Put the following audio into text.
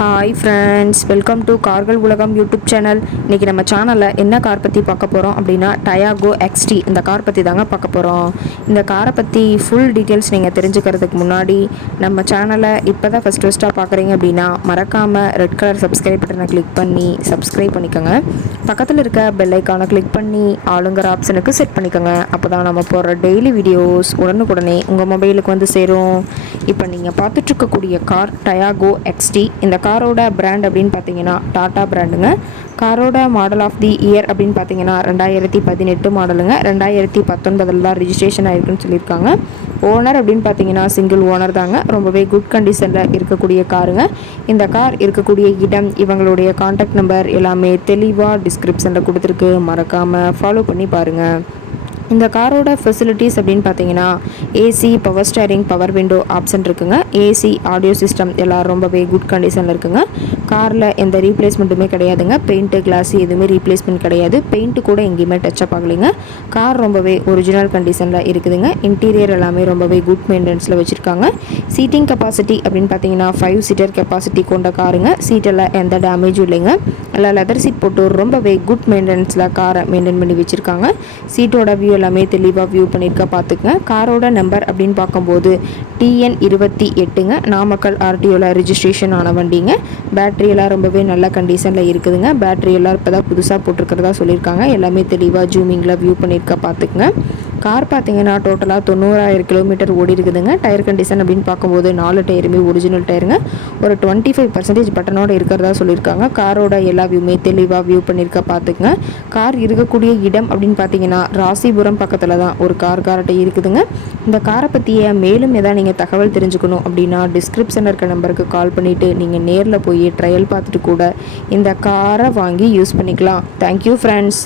Hi friends, welcome to கார்கள் உலகம் YouTube channel. இன்றைக்கி நம்ம சேனலில் என்ன கார் பற்றி பார்க்க போகிறோம் அப்படின்னா டயாகோ XT இந்த கார் பற்றி தாங்க பார்க்க போகிறோம். இந்த காரை பற்றி ஃபுல் டீட்டெயில்ஸ் நீங்கள் தெரிஞ்சுக்கிறதுக்கு முன்னாடி நம்ம சேனலை இப்போ தான் ஃபஸ்ட்டாக பார்க்குறீங்க அப்படின்னா மறக்காமல் ரெட் கலர் சப்ஸ்கிரைப் பட்டனை கிளிக் பண்ணி சப்ஸ்கிரைப் பண்ணிக்கோங்க. பக்கத்தில் இருக்க பெல் ஐக்கானை கிளிக் பண்ணி ஆளுங்கிற ஆப்ஷனுக்கு செட் பண்ணிக்கோங்க. அப்போ தான் நம்ம போடுற டெய்லி வீடியோஸ் உடனுக்குடனே உங்கள் மொபைலுக்கு வந்து சேரும். இப்போ நீங்கள் பார்த்துட்ருக்கக்கூடிய கார் டயாகோ XT. இந்த காரோட பிராண்ட் அப்படின்னு பார்த்தீங்கன்னா டாடா பிராண்டுங்க. காரோட மாடல் ஆஃப் தி இயர் அப்படின்னு பார்த்தீங்கன்னா 2018 மாடலுங்க. 2019 தான் ரிஜிஸ்ட்ரேஷன் ஆகிருக்குன்னு சொல்லியிருக்காங்க. ஓனர் அப்படின்னு பார்த்தீங்கன்னா சிங்கிள் ஓனர் தாங்க. ரொம்பவே குட் கண்டிஷனில் இருக்கக்கூடிய காருங்க. இந்த கார் இருக்கக்கூடிய இடம், இவங்களுடைய கான்டாக்ட் நம்பர் எல்லாமே தெளிவாக டிஸ்கிரிப்ஷனில் கொடுத்துருக்கு. மறக்காமல் ஃபாலோ பண்ணி பாருங்கள். இந்த காரோட ஃபெசிலிட்டிஸ் அப்படின்னு பார்த்தீங்கன்னா AC, power steering, power window option இருக்குங்க. ஏசி, ஆடியோ சிஸ்டம் எல்லாம் ரொம்பவே குட் கண்டிஷனில் இருக்குங்க. காரில் எந்த ரீப்ளேஸ்மெண்ட்டுமே கிடையாதுங்க. பெயிண்ட்டு, கிளாஸ் எதுவுமே ரீப்ளேஸ்மெண்ட் கிடையாது. பெயிண்ட்டு கூட எங்கேயுமே டச்சப் ஆகலைங்க. கார் ரொம்பவே ஒரிஜினல் கண்டிஷனில் இருக்குதுங்க. இன்டீரியர் எல்லாமே ரொம்பவே குட் மெயின்டெனன்ஸில் வச்சுருக்காங்க. சீட்டிங் கெப்பாசிட்டி அப்படின்னு பார்த்தீங்கன்னா 5 சீட்டர் கெப்பாசிட்டி கொண்ட காருங்க. சீட்டெல்லாம் எந்த டேமேஜும் இல்லைங்க. எல்லாம் லெதர் சீட் போட்டு ரொம்பவே குட் மெயின்டெனன்ஸில் காரை மெயின்டைன் பண்ணி வச்சுருக்காங்க. சீட்டோட வியூ எல்லாமே தெளிவாக வியூ பண்ணியிருக்க பார்த்துக்குங்க. காரோட நம்பர் அப்படின்னு பார்க்கும்போது TN 28ங்க. நாமக்கல் RTOவில் ரிஜிஸ்ட்ரேஷன் ஆன வண்டிங்க. பேட்டரி எல்லாம் ரொம்பவே நல்ல கண்டிஷனில் இருக்குதுங்க. பேட்டரி எல்லாம் இப்போ தான் புதுசாக போட்டிருக்கிறதா சொல்லியிருக்காங்க. எல்லாமே தெளிவாக ஜூமிங்கில் வியூ பண்ணியிருக்க பார்த்துக்குங்க. கார் பார்த்தீங்கன்னா டோட்டலாக 90,000 கிலோமீட்டர் ஓடி இருக்குதுங்க. டயர் கண்டிஷன் அப்படின்னு பார்க்கும்போது 4 டயருமே ஒரிஜினல் டயருங்க. ஒரு 25% பட்டனோட இருக்கிறதா சொல்லியிருக்காங்க. காரோட எல்லா வியூமே தெளிவாக வியூ பண்ணியிருக்க பார்த்துக்குங்க. கார் இருக்கக்கூடிய இடம் அப்படின்னு பார்த்தீங்கன்னா ராசிபுரம் பக்கத்தில் தான் ஒரு கார்ட்டை இருக்குதுங்க. இந்த காரை பற்றிய மேலும் ஏதாவது நீங்கள் தகவல் தெரிஞ்சுக்கணும் அப்படின்னா டிஸ்கிரிப்ஷனில் இருக்க நம்பருக்கு கால் பண்ணிவிட்டு நீங்கள் நேரில் போய் ட்ரையல் பார்த்துட்டு கூட இந்த காரை வாங்கி யூஸ் பண்ணிக்கலாம். Thank you friends.